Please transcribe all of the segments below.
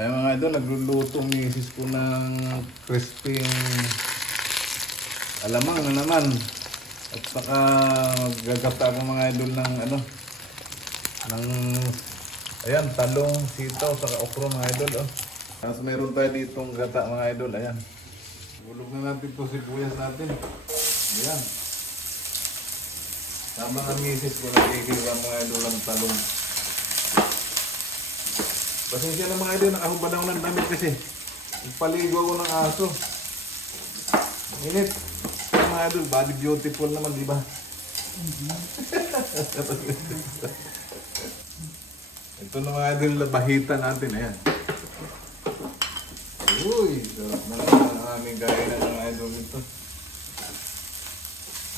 Ay mga idol, nagluluto ang misis ko ng crispy alamang na naman. At saka gagata ko mga idol ng ng ayan, talong, sitaw, saka okra mga idol. Oh. Tapos meron tayo ditong gata mga idol, ayan. Bulog na natin ito sibuyas natin. Ayan. Tama ang misis ko, nakikiwa mga idol ng talong. Pasensya na mga idol, nakahubad ako ng damit kasi nagpaligo ako ng aso. Init. Mga idol, body beautiful naman, di ba? Ito na mga idol, labahita natin, ayan. Uy, sarap na ang aming gaya ng mga idol nito.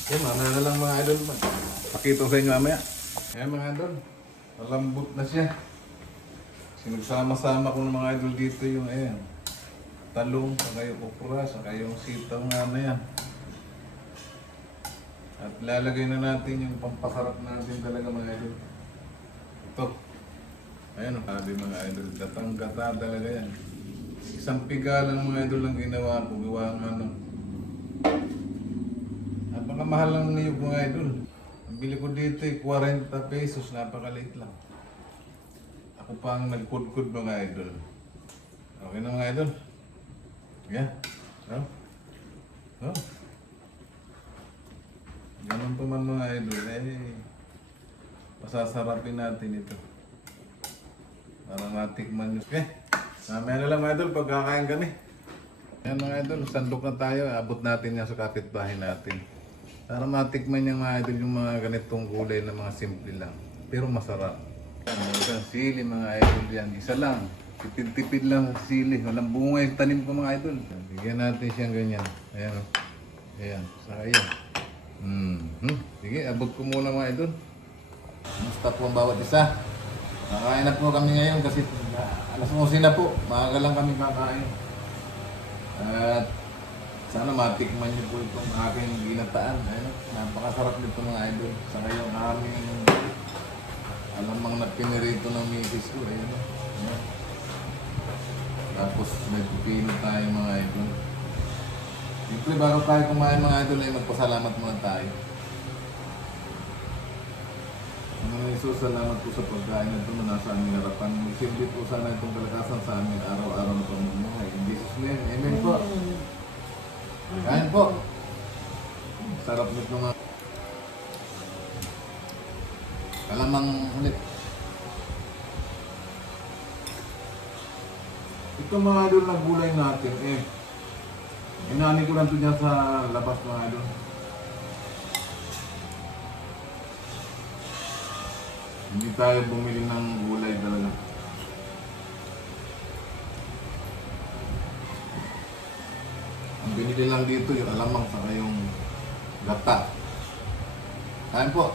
Yan, mana na lang mga idol. Pakita ko sa inyo mamaya. Ayan mga idol, malambot na siya. Sinagsama-sama ko ng mga idol dito yung ayan, talong, saka yung okra, saka yung sitaw nga na yan. At lalagay na natin yung pampasarap natin talaga mga idol. Ito. Ayan, sabi mga idol, gatang-gata talaga yan. Isang piga lang mga idol ang ginawa ko, gawa nga nung napakamahal lang niyog mga idol. Ang bili ko dito ay 40 pesos, napakaliit lang. Ako pang nagkudkud mga idol. Okay na mga idol? Yeah. No? No? Ganun pa man mga idol. Pasasarapin natin ito. Para matikman nyo. Mamaya na lang mga idol, pagkakain kami. Yan mga idol, sandok na tayo. Abot natin yan sa kapitbahay natin. Para matikman yung mga idol yung mga ganitong gulay na mga simple lang. Pero masarap. Isang sili mga idol yan. Isa lang. Tipid-tipid lang sa sili. Walang bunga yung tanim ko mga idol. Bigyan natin siyang ganyan. Ayan o. Ayan. Saka yan. Sige, abot ko muna mga idol. Musta po ang bawat isa. Kakain na po kami ngayon kasi alas 11 na po. Maaga lang kami kakain. At sana matikman niyo po itong aking ginataan. Ayan. Napakasarap nito mga idol. Saka yung aming alamang na pinirito ng misis ko, ayun. Ayan. Tapos may pipino tayo mga idol. Siyempre bago tayo kumain mga idol ay magpasalamat muna tayo. Ang Isus, salamat po sa pagkain na ito na nasa aming harapan. Magsilbi po sana itong kalakasan sa aming araw-araw na pamumuhay. In Jesus' name, amen po. Kain po. Sarap nito mga alamang ulit. Ito mga idol na gulay natin inani ko lang ito dyan sa labas mga idol. Hindi tayo bumili ng gulay talaga. Ang binili lang dito yung alamang saka yung gata. Kain po.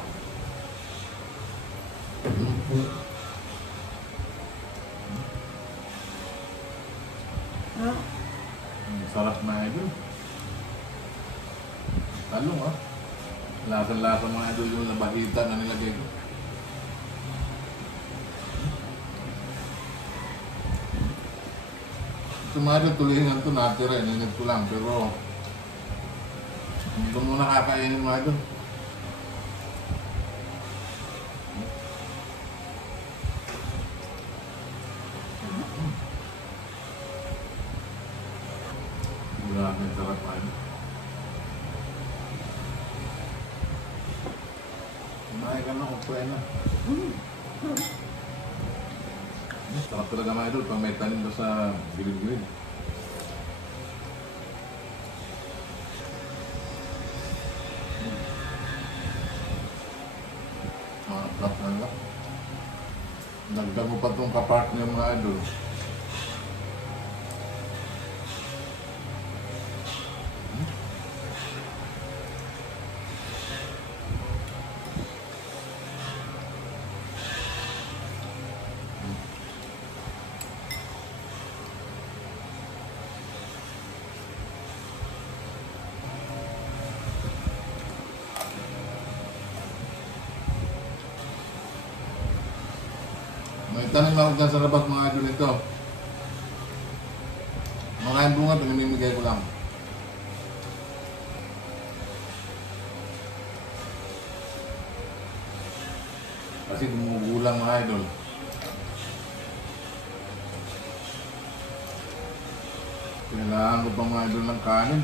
Sarap na idol. Talong Lasa-lasa mga idol yung labahita na nilagay ko. Ito mga idol, tuloyin ito natira. Inanit ko lang pero hindi ko muna kakainin mga idol. Grabe, sarap pa yun. Kumain ka na, kumpre na. Sarap talaga mga idol pag may tanim doon sa gilid-gilid. Sarap na lang. Nagdag mo pa itong kapartner mga idol. May tanim ako dyan sa labas mga idol nito. Mga bunga, pinamimigay ko lang. Kasi gumugulang mga idol. Kailangan ko pa mga idol ng kanin.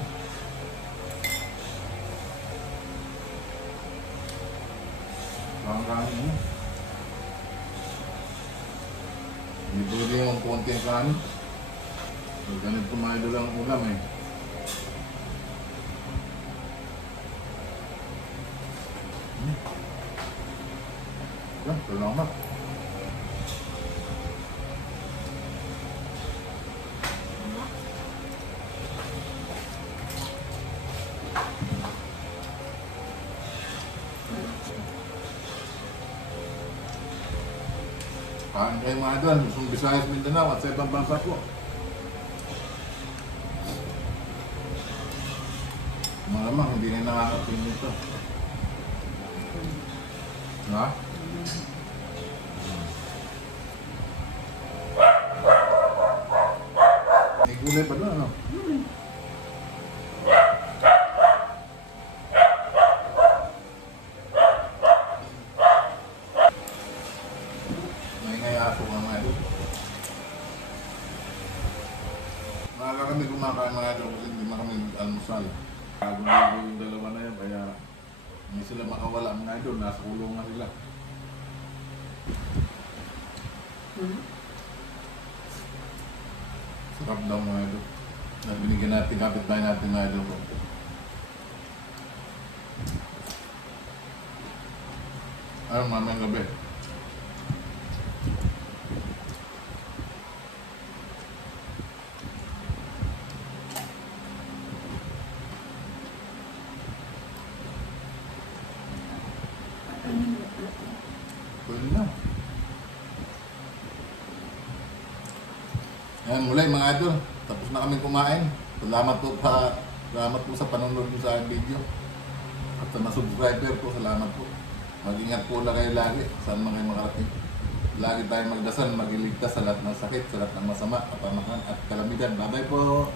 Ang kanin mo. Hindi pwede yung konting kanin. So, ganito mga idol ang ulam eh. Yan, salamat. Kain kayo mga idol, Luzon, Visayas, Mindanao at sa ibang bansa po. Malamang hindi na nakakating nito. Ha? May gulay pa doon, ano? May aso ka mga idol. Maaga kami kumakain mga idol kasi hindi na kami almusal. Kaguligo yung dalawa na yan, kaya hindi sila makawala mga idol, nasa kulungan nila. Sarap daw mga idol. Na binigyan natin, kapitbahay natin mga idol ko. Ayun, mamayang gabi. Pwede na. Ayan, muli mga idol. Tapos na kami kumain. Salamat po sa panonood mo sa aking video. At sa mga subscriber po, salamat po. Mag-ingat po lang kayo lagi. Saan man kayo makarating. Lagi tayong magdasal, magiligtas sa lahat ng sakit, sa lahat ng masama, kapamakan at kalamidad. Bye-bye po!